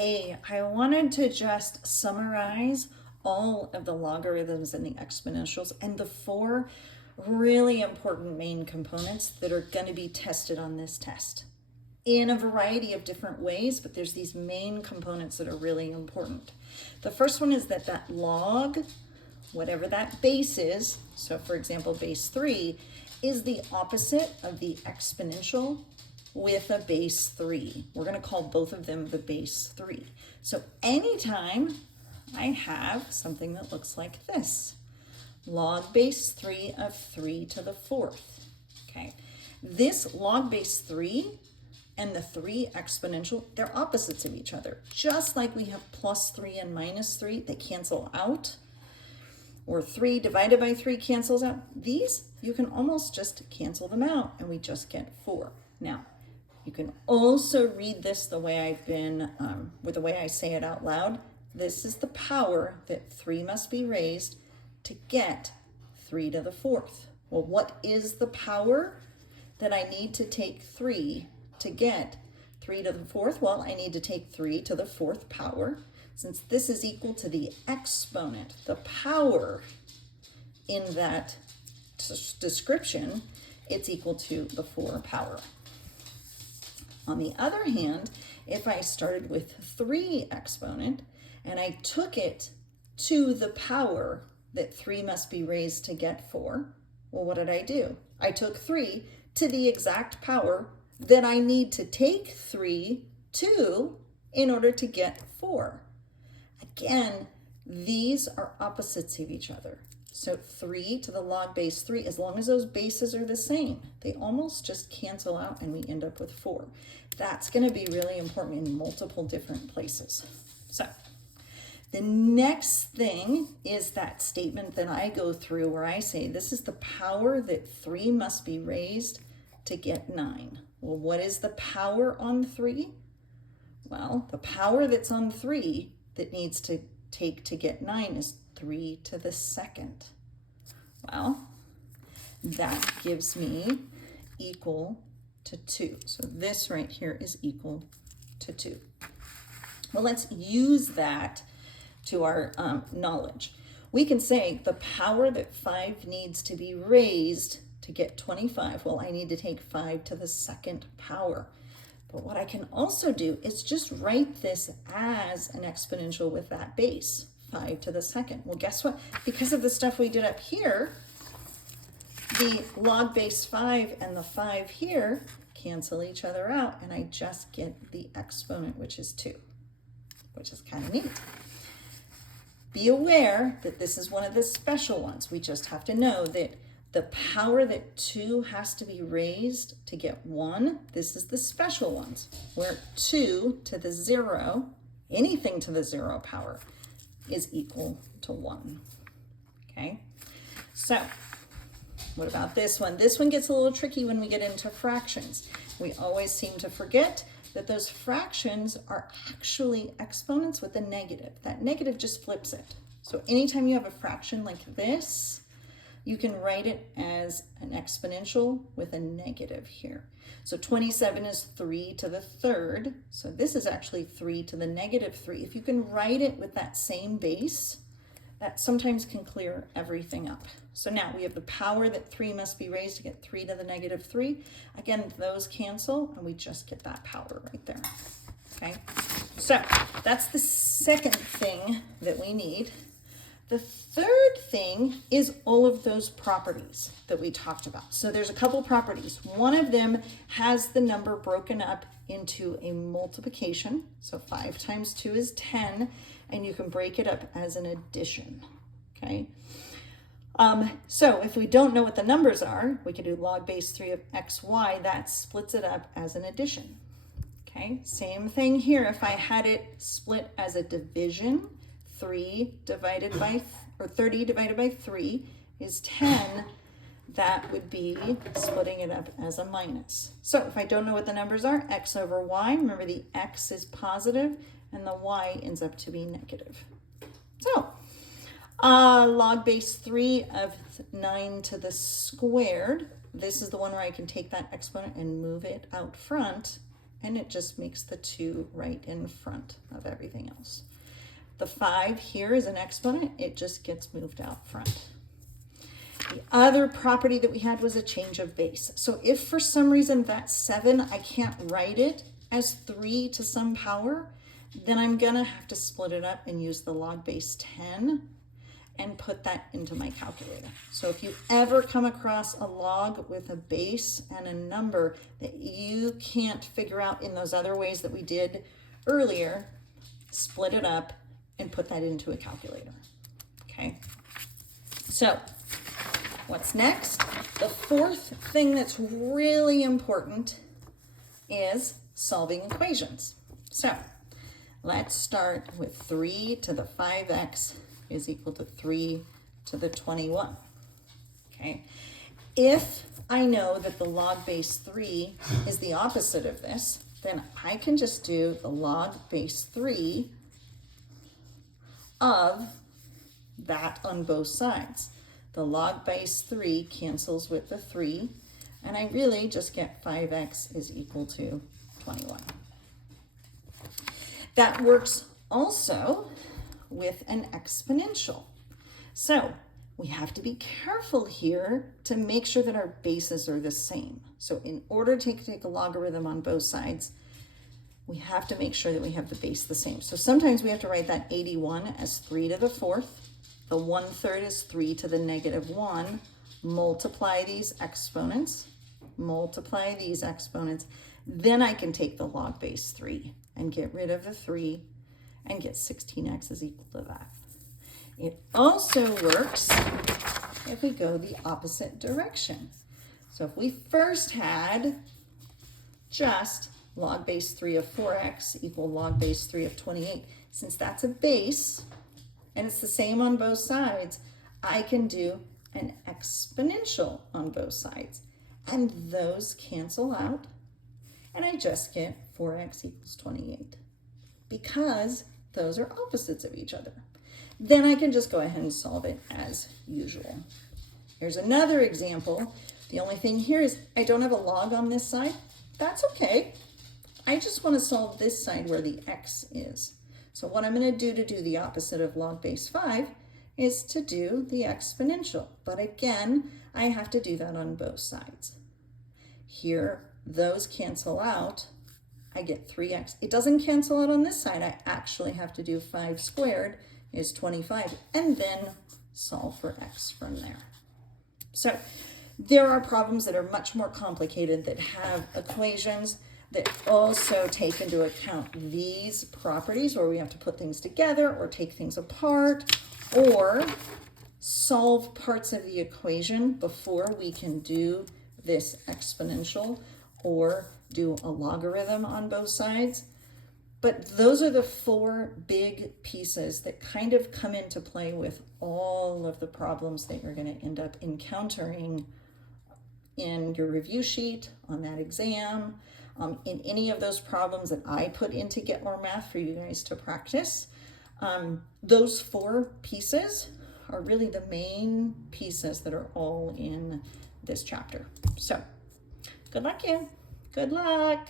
Hey, I wanted to just summarize all of the logarithms and the exponentials and the four really important main components that are going to be tested on this test in a variety of different ways, but there's these main components that are really important. The first one is that log, whatever that base is, so for example, base 3, is the opposite of the exponential with a base 3. We're going to call both of them the base 3. So anytime I have something that looks like this, log base 3 of 3 to the 4th, okay? This log base 3 and the 3 exponential, they're opposites of each other. Just like we have plus 3 and minus 3, they cancel out. Or 3 divided by 3 cancels out. These, you can almost just cancel them out and we just get 4. Now, you can also read this the way I've been, with the way I say it out loud. This is the power that 3 must be raised to get 3 to the 4th. Well, what is the power that I need to take 3 to get 3 to the 4th? Well, I need to take 3 to the 4th power. Since this is equal to the exponent, the power in that description, it's equal to the 4 power. On the other hand, if I started with 3 exponent and I took it to the power that 3 must be raised to get 4, well, what did I do? I took 3 to the exact power that I need to take 3 to in order to get 4. Again, these are opposites of each other. So 3 to the log base 3, as long as those bases are the same, they almost just cancel out and we end up with 4. That's going to be really important in multiple different places. So the next thing is that statement that I go through where I say this is the power that 3 must be raised to get 9. Well, what is the power on 3? Well, the power that's on 3 that needs to take to get 9 is 3 to the 2nd. Well, that gives me equal to 2. So this right here is equal to 2. Well, let's use that to our knowledge. We can say the power that 5 needs to be raised to get 25. Well, I need to take 5 to the 2nd power. But what I can also do is just write this as an exponential with that base, 5 to the 2nd. Well, guess what? Because of the stuff we did up here, the log base 5 and the 5 here cancel each other out, and I just get the exponent, which is 2, which is kind of neat. Be aware that this is one of the special ones. We just have to know that the power that 2 has to be raised to get 1, this is the special ones, where 2 to the 0, anything to the 0 power, is equal to 1. Okay, so what about this one? This one gets a little tricky when we get into fractions. We always seem to forget that those fractions are actually exponents with a negative. That negative just flips it. So anytime you have a fraction like this, you can write it as an exponential with a negative here. So 27 is 3 to the 3rd. So this is actually 3 to the negative 3. If you can write it with that same base, that sometimes can clear everything up. So now we have the power that 3 must be raised to get 3 to the negative 3. Again, those cancel and we just get that power right there. Okay, so that's the second thing that we need. The third thing is all of those properties that we talked about. So there's a couple properties. One of them has the number broken up into a multiplication. So 5 times 2 is 10, and you can break it up as an addition, okay? So if we don't know what the numbers are, we can do log base 3 of xy. That splits it up as an addition, okay? Same thing here. If I had it split as a division, 30 divided by 3 is 10. That would be splitting it up as a minus. So if I don't know what the numbers are, x over y, remember the x is positive and the y ends up to be negative. So log base 3 of 9 to the squared, this is the one where I can take that exponent and move it out front. and it just makes the 2 right in front of everything else. The 5 here is an exponent, it just gets moved out front. The other property that we had was a change of base. So if for some reason that 7, I can't write it as 3 to some power, then I'm gonna have to split it up and use the log base 10 and put that into my calculator. So if you ever come across a log with a base and a number that you can't figure out in those other ways that we did earlier, split it up and put that into a calculator, okay? So what's next? The fourth thing that's really important is solving equations. So let's start with 3 to the 5x is equal to 3 to the 21, okay? If I know that the log base 3 is the opposite of this, then I can just do the log base 3 of that on both sides. The log base 3 cancels with the 3, and I really just get 5x is equal to 21. That works also with an exponential. So we have to be careful here to make sure that our bases are the same. So in order to take a logarithm on both sides, we have to make sure that we have the base the same. So sometimes we have to write that 81 as 3 to the 4th. The 1/3 is 3 to the -1. Multiply these exponents, then I can take the log base 3 and get rid of the 3 and get 16x is equal to that. It also works if we go the opposite direction. So if we first had just log base 3 of 4x equal log base 3 of 28, since that's a base and it's the same on both sides, I can do an exponential on both sides. And those cancel out, and I just get 4x equals 28 because those are opposites of each other. Then I can just go ahead and solve it as usual. Here's another example. The only thing here is I don't have a log on this side. That's okay. I just want to solve this side where the x is. So what I'm going to do the opposite of log base 5 is to do the exponential. But again, I have to do that on both sides. Here, those cancel out. I get 3x. It doesn't cancel out on this side. I actually have to do 5 squared is 25 and then solve for x from there. So there are problems that are much more complicated that have equations that also take into account these properties where we have to put things together or take things apart or solve parts of the equation before we can do this exponential or do a logarithm on both sides. But those are the 4 big pieces that kind of come into play with all of the problems that you're going to end up encountering in your review sheet, on that exam, in any of those problems that I put into Get More Math for you guys to practice. Those 4 pieces are really the main pieces that are all in this chapter. So good luck, you. Good luck.